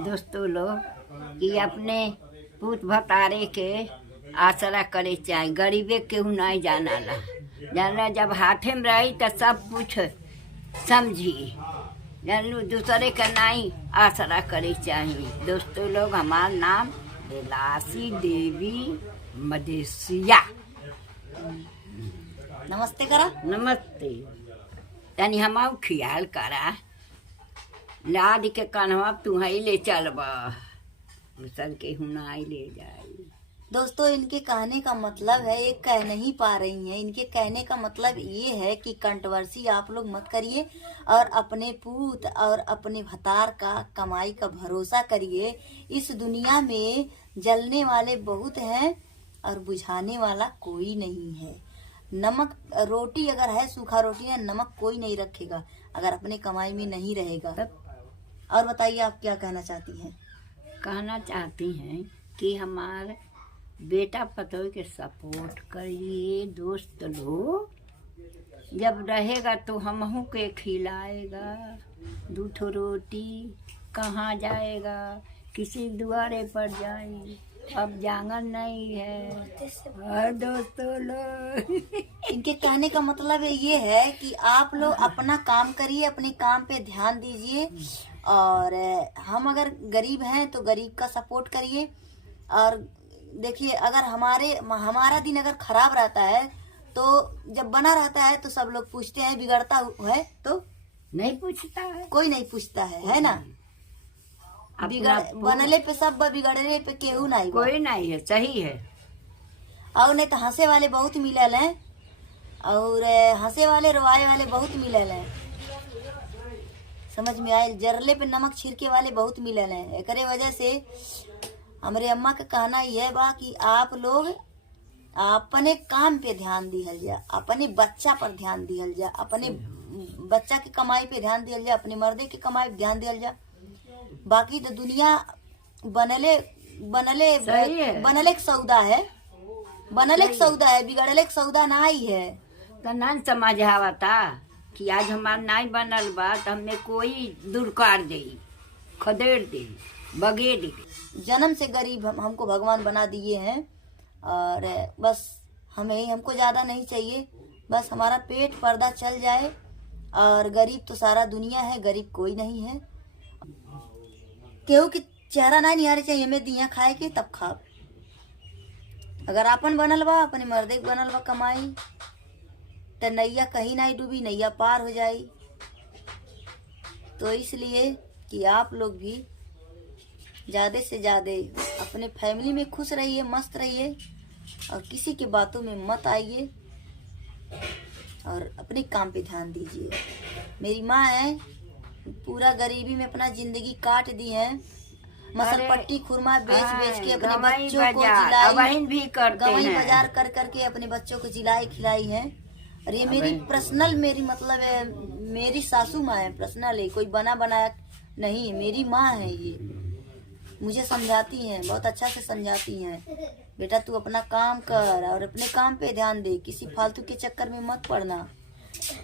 दोस्तों लोग कि अपने पूत भतारे के आसरा करे चाहे, गरीबे केहू नहीं जाना जब हाथे में रही तो सब कुछ समझी, जानू दूसरे का नहीं आसरा करे चाहिए। दोस्तों लोग, हमारा नाम बेलासी देवी मदेसिया। नमस्ते करा। नमस्ते। तनी हमार ख्याल करा, लाद के कन्हवा तुम्हारी ले चलबा, मुसल के हुनाई ले जाई। दोस्तों, इनके कहने का मतलब है, ये कह नहीं पा रही हैं। इनके कहने का मतलब ये है कि कंट्रोवर्सी आप लोग मत करिए और अपने पूत और अपने भतार का कमाई का भरोसा करिए। इस दुनिया में जलने वाले बहुत हैं और बुझाने वाला कोई नहीं है। नमक रोटी अगर है, सूखा रोटी है, नमक कोई नहीं रखेगा अगर अपने कमाई में नहीं रहेगा। और बताइए, आप क्या कहना चाहती हैं? कहना चाहती हैं कि हमारे बेटा पतोह के सपोर्ट करिए। दोस्त लोग, जब रहेगा तो हमहू के खिलाएगा। दूठो रोटी कहाँ जाएगा, किसी द्वारे पर जाए, अब जांगन नहीं है। और दोस्तों लोग इनके कहने का मतलब ये है कि आप लोग अपना काम करिए, अपने काम पे ध्यान दीजिए। और हम अगर गरीब हैं तो गरीब का सपोर्ट करिए। और देखिए, अगर हमारा दिन अगर खराब रहता है तो जब बना रहता है तो सब लोग पूछते हैं, बिगड़ता है तो नहीं पूछता है, कोई नहीं पूछता है ना। बनले पे सब बिगड़ने पे केहू नहीं, कोई नहीं है। सही है। और नहीं तो हंसे वाले बहुत मिलल हैं, और हंसे वाले रोवाए वाले बहुत मिलल हैं। समझ में आये? जरले पे नमक छिड़के वाले बहुत मिलल हैं। एकरे वजह से हमारे अम्मा का कहना यह बा कि आप लोग अपने काम पे ध्यान दिहल जा, अपने बच्चा पर ध्यान दिहल जा, अपने बच्चा की कमाई पे ध्यान दिहल जा, अपने मर्दे की कमाई पे ध्यान दिहल जा। बाकी तो दुनिया बनले एक सौदा है, बनले एक सौदा है, बिगड़ले एक सौदा नहीं है। तो न समझ आवता कि आज हमार नाई बनल बा तो हमें कोई दुरकार दे, खदेड़ दे, बगे दे। जन्म से गरीब हमको भगवान बना दिए हैं, और बस हमको ज्यादा नहीं चाहिए। बस हमारा पेट पर्दा चल जाए। और गरीब तो सारा दुनिया है, गरीब कोई नहीं है। केहू की चेहरा नहीं निहारे चाहिए, हमें दिया खाए के तब खा। अगर आपन बनल बा, अपने मर्दे के बनल बा कमाई, तो नैया कहीं नहीं डूबी, नैया पार हो जाई। तो इसलिए कि आप लोग भी ज्यादा से ज्यादा अपने फैमिली में खुश रहिए, मस्त रहिए, और किसी की बातों में मत आइए, और अपने काम पे ध्यान दीजिए। मेरी माँ है, पूरा गरीबी में अपना जिंदगी काट दी है। मसल पट्टी खुरमा बेच के अपने बच्चों को गवाही बाजार कर करके अपने बच्चों को जिलाई खिलाई है। और ये मेरी पर्सनल, मेरी सासू माँ है, पर्सनल है, कोई बना बनाया नहीं है, मेरी माँ है। ये मुझे समझाती हैं, बहुत अच्छा से समझाती हैं, बेटा तू अपना काम कर और अपने काम पे ध्यान दे, किसी फालतू के चक्कर में मत पड़ना,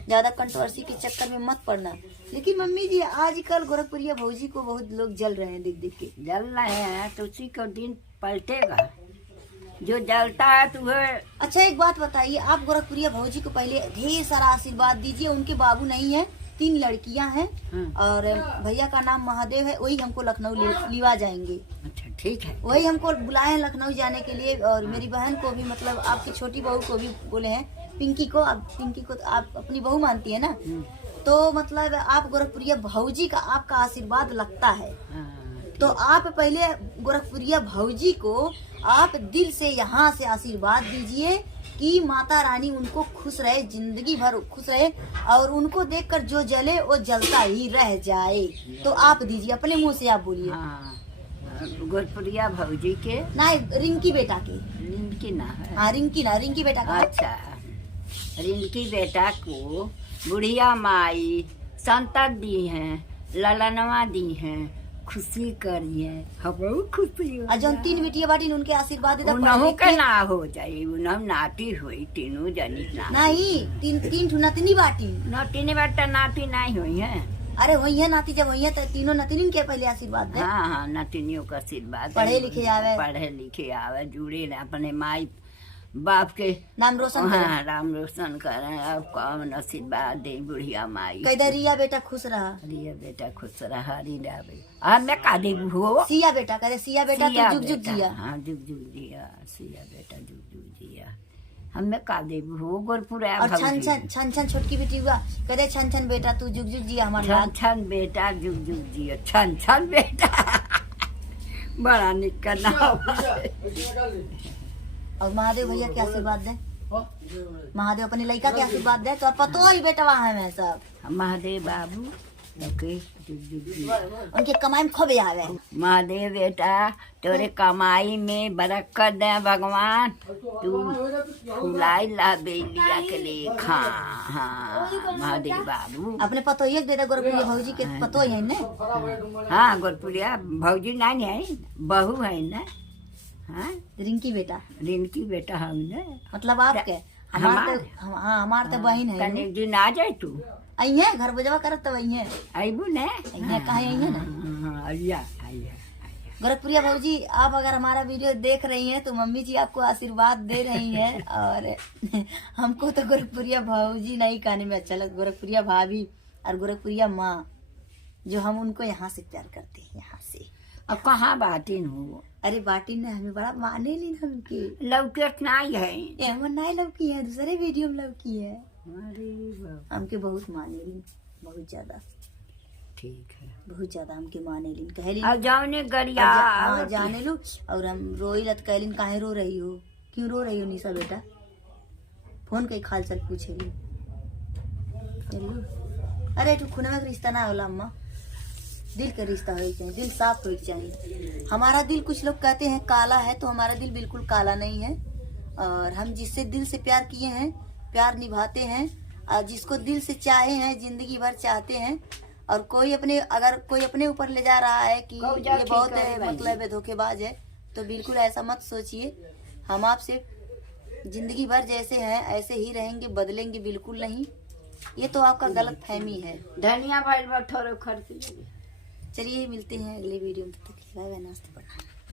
ज्यादा कंट्रोवर्सी के चक्कर में मत पड़ना। लेकिन मम्मी जी, आजकल गोरखपुरिया भौजी को बहुत लोग जल रहे हैं, देख देख के जल रहे हैं, तो उसी को दिन पलटेगा। जो जलता है तो अच्छा, एक बात बताइए, आप गोरखपुरिया भौजी को पहले ढेर सारा आशीर्वाद दीजिए। उनके बाबू नहीं है, 3 लड़कियां हैं, और भैया का नाम महादेव है, वही हमको लखनऊ लिवा जाएंगे। अच्छा, ठीक है। वही हमको बुलाए हैं लखनऊ जाने के लिए। और मेरी बहन को भी, मतलब आपकी छोटी बहू को भी बोले हैं, पिंकी को तो आप अपनी बहू मानती है ना, तो मतलब आप गोरखपुरिया भौजी का आपका आशीर्वाद लगता है। तो आप पहले गोरखपुरिया भौजी को आप दिल से यहाँ से आशीर्वाद दीजिए कि माता रानी उनको खुश रहे, जिंदगी भर खुश रहे, और उनको देखकर जो जले वो जलता ही रह जाए। तो आप दीजिए, अपने मुंह से आप बोलिए। गोरखपुरिया भौजी के ना, रिंकी बेटा के। रिंकी ना है? हाँ, रिंकी बेटा का। अच्छा, रिंकी बेटा को बुढ़िया माई संतत दी हैं, ललनवा दी हैं, खुशी करिए, हम खुशी हो। जो 3 बेटियां बाटी उनके आशीर्वाद उनहु के ना हो जाए, उनहु नाती हुई, तीनों जनी ना नहीं, 3 नतनी बाटी, नतीनी बाटा नाती नहीं हुई है। अरे वही है नाती, जब वही है तो तीनों नतिनी के पहले आशीर्वाद दे। हाँ हाँ, नतिनियों का आशीर्वाद, पढ़े लिखे आवे, पढ़े लिखे आवे, जुड़े रहे, अपने माई बाप के नाम रोशन करे। हाँ, राम रोशन करें। अब कौन आशीर्वाद दे बुढ़िया माई। कहते रिया बेटा खुश रहा, रिया बेटा खुश रहा, रिया बेटा अब मैं का देबू हो। सिया बेटा कहते, सिया बेटा सिया तू जुग जुग बेटा, जिया। हाँ जुग जुग जिया, सिया बेटा जुग जुग जिया। हमें का देबू हो गोरपुरा और छन छन छन छन छोटकी बेटी हुआ कहते, छन छन बेटा तू जुग जुग जिया हमारा लाल। छन छन बेटा जुग जुग जिया, छन छन बेटा बड़ा निकल ना। और महादेव भैया के आशीर्वाद दे, महादेव अपने लड़का के आशीर्वाद दे। तो पतो ही बेटा वहाँ है सब महादेव बाबू ओके जुग जुग जिया। उनके कमाई में खूब आवे। महादेव बेटा तोरे कमाई में बरकत दे भगवान, तू फुलाई ला बेलिया के लेखा। हाँ महादेव बाबू अपने पतो ही दे दे गोरखपुरी भौजी के पतो ही है ने। हाँ गोरपुरिया भौजी नहीं है, बहू है ना। हाँ रिंकी बेटा, रिंकी बेटा हम ने, मतलब आपके हमार तो बहन है। कने दिन आ जाए तू, आई है घर बजवा करत तो वही है, आईबू ने कहा आई है ना। आइया आइया। गोरखपुरिया भौजी आप अगर हमारा वीडियो देख रही हैं तो मम्मी जी आपको आशीर्वाद दे रही हैं। और हमको तो गोरखपुरिया भौजी नहीं कहने में अच्छा लगता, गोरखपुरिया भाभी और गोरखपुरिया माँ, जो हम उनको यहाँ से प्यार करते हैं, यहाँ से। अब कहाँ बाटिन हूँ। अरे बाटी ने हमें बड़ा माने ली हमके, लौकेट नहीं है। एमन नहीं लवकी है, दूसरे वीडियो में लवकी है। अरे बाप, हमके बहुत माने ली, बहुत ज्यादा, ठीक है। बहुत ज्यादा हमके माने ली, कहे ली अब जाने गरिया जाने लू। और हम रोई लत कहलिन, काहे रो रही हो, क्यों रो रही हो निशा बेटा, फोन कई खाल चल पूछे ली। अरे तू खुनवा का रिश्ता ना होला अम्मा, दिल का रिश्ता हो चाहिए, दिल साफ हो चाहिए। हमारा दिल, कुछ लोग कहते हैं काला है, तो हमारा दिल बिल्कुल काला नहीं है। और हम जिससे दिल से प्यार किए हैं, प्यार निभाते हैं, और जिसको दिल से चाहे हैं, जिंदगी भर चाहते हैं। और कोई अपने, अगर कोई अपने ऊपर ले जा रहा है कि ये बहुत मतलब है, धोखेबाज है, तो बिल्कुल ऐसा मत सोचिए। हम आपसे जिंदगी भर जैसे हैं ऐसे ही रहेंगे, बदलेंगे बिल्कुल नहीं। ये तो आपका गलत फहमी है। धनिया भाई थोड़े खर्च। चलिए मिलते हैं अगले वीडियो में, तब तक बाय बाय, नाश्ता पढ़ा।